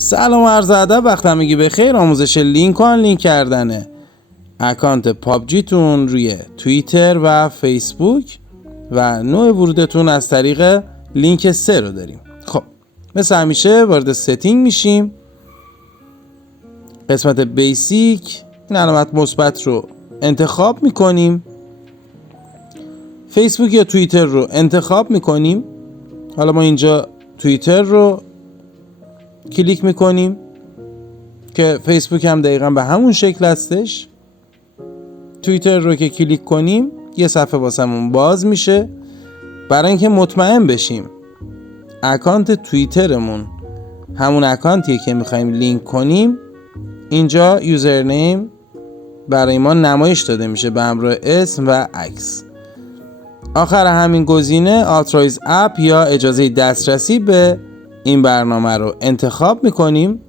سلام و عرض ادب، وقت همگی بخیر. آموزش لینک و آنلینک کردن اکانت پابجیتون روی توییتر و فیسبوک و نوع ورودتون از طریق لینک 3 رو داریم. خب مثل همیشه وارد ستینگ میشیم. قسمت بیسیک این علامت مثبت رو انتخاب میکنیم. فیسبوک یا توییتر رو انتخاب میکنیم. حالا ما اینجا توییتر رو کلیک میکنیم که فیسبوک هم دقیقا به همون شکل هستش. توییتر رو که کلیک کنیم یه صفحه واسمون باز میشه. برای اینکه مطمئن بشیم اکانت توییترمون همون اکانتیه که میخوایم لینک کنیم، اینجا یوزرنیم برای ما نمایش داده میشه به همراه اسم و عکس. آخر همین گزینه آتورایز اپ یا اجازه دسترسی به این برنامه رو انتخاب میکنیم.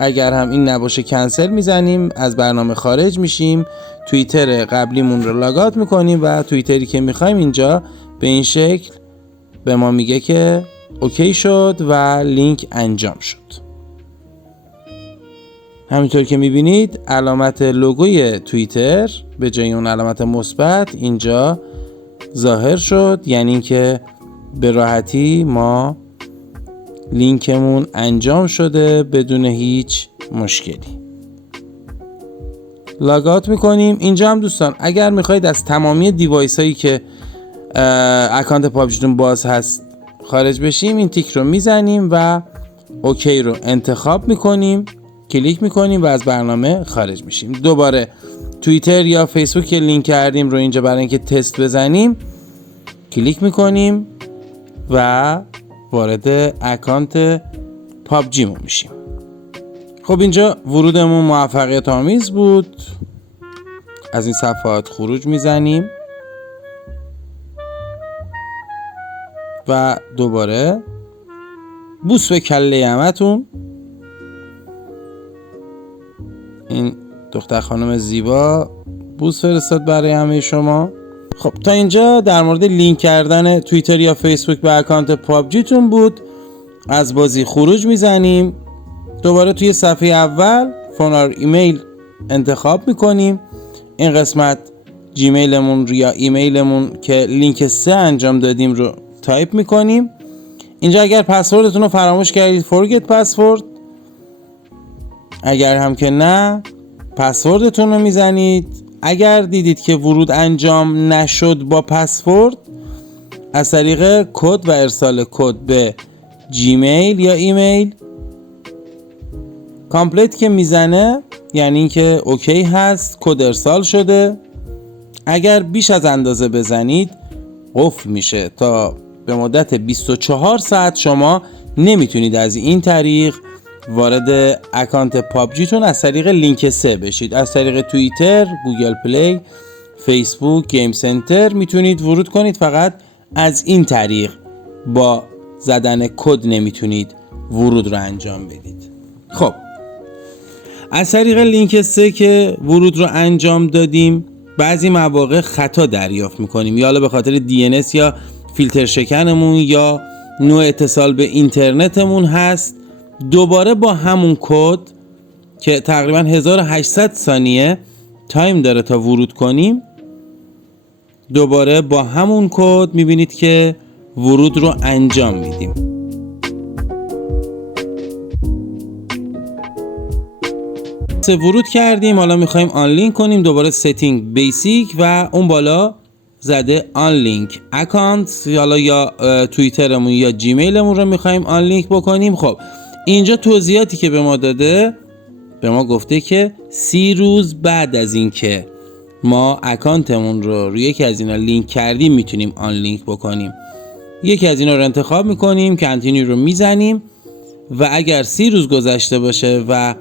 اگر هم این نباشه کنسل میزنیم، از برنامه خارج میشیم. توییتر قبلیمون رو لاگات میکنیم و توییتری که میخوایم اینجا به این شکل به ما میگه که اوکی شد و لینک انجام شد. همینطور که میبینید علامت لوگوی توییتر به جای اون علامت مثبت اینجا ظاهر شد، یعنی اینکه به راحتی ما لینکمون انجام شده بدون هیچ مشکلی. لاگات میکنیم. اینجا هم دوستان اگر میخواید از تمامی دیوایس هایی که اکانت پابجیتون باز هست خارج بشیم، این تیک رو میزنیم و اوکی رو انتخاب میکنیم، کلیک میکنیم و از برنامه خارج میشیم. دوباره توییتر یا فیسبوک که لینک کردیم رو اینجا برای اینکه تست بزنیم کلیک میکنیم و وارد اکانت پابجیمون میشیم. خب اینجا ورودمون موفقیت آمیز بود. از این صفحات خروج میزنیم و دوباره بوس به کله همتون. این دختر خانم زیبا بوس فرستاد برای همه شما. خب تا اینجا در مورد لینک کردن توییتر یا فیسبوک به اکانت پابجیتون بود. از بازی خروج میزنیم. دوباره توی صفحه اول فونار ایمیل انتخاب میکنیم. این قسمت جیمیلمون یا ایمیلمون که لینک 3 انجام دادیم رو تایپ میکنیم. اینجا اگر پسوردتون رو فراموش کردید فورگت پسورد، اگر هم که نه پسوردتون رو میزنید. اگر دیدید که ورود انجام نشد با پسورد، از طریق کد و ارسال کد به جیمیل یا ایمیل کامپلیت که میزنه یعنی اینکه اوکی هست، کد ارسال شده. اگر بیش از اندازه بزنید قفل میشه. تا به مدت 24 ساعت شما نمیتونید از این طریق وارد اکانت پابجیتون از طریق لینک 3 بشید. از طریق توییتر، گوگل پلی، فیسبوک، گیم سنتر میتونید ورود کنید، فقط از این طریق با زدن کد نمیتونید ورود رو انجام بدید. خب از طریق لینک 3 که ورود رو انجام دادیم بعضی مواقع خطا دریافت میکنیم، یا به خاطر DNS یا فیلتر شکنمون یا نوع اتصال به اینترنتمون هست. دوباره با همون کد که تقریبا 1800 ثانیه تایم داره تا ورود کنیم، دوباره با همون کد میبینید که ورود رو انجام میدیم. ورود کردیم، حالا میخوایم آنلینک کنیم. دوباره ستینگ بیسیک و اون بالا زده آنلینک اکانت، حالا یا توییترمون یا جیمیلمون رو میخوایم آنلینک بکنیم. خب اینجا توضیحاتی که به ما داده، به ما گفته که 30 روز بعد از این که ما اکانتمون رو روی یکی از اینا لینک کردیم میتونیم آنلینک بکنیم. یکی از اینا رو انتخاب میکنیم، کانتینیو رو میزنیم و اگر 30 روز گذشته باشه و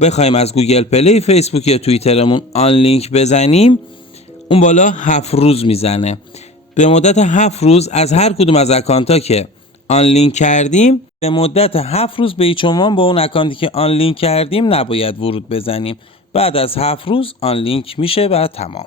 بخوایم از گوگل پلی، فیسبوک یا توییترمون آنلینک بزنیم، اون بالا 7 روز میزنه. به مدت 7 روز از هر کدوم از اکانت‌ها که آنلینک کردیم به مدت 7 روز به هیچ عنوان با اون اکانتی که آنلینک کردیم نباید ورود بزنیم. بعد از 7 روز آنلینک میشه و تمام.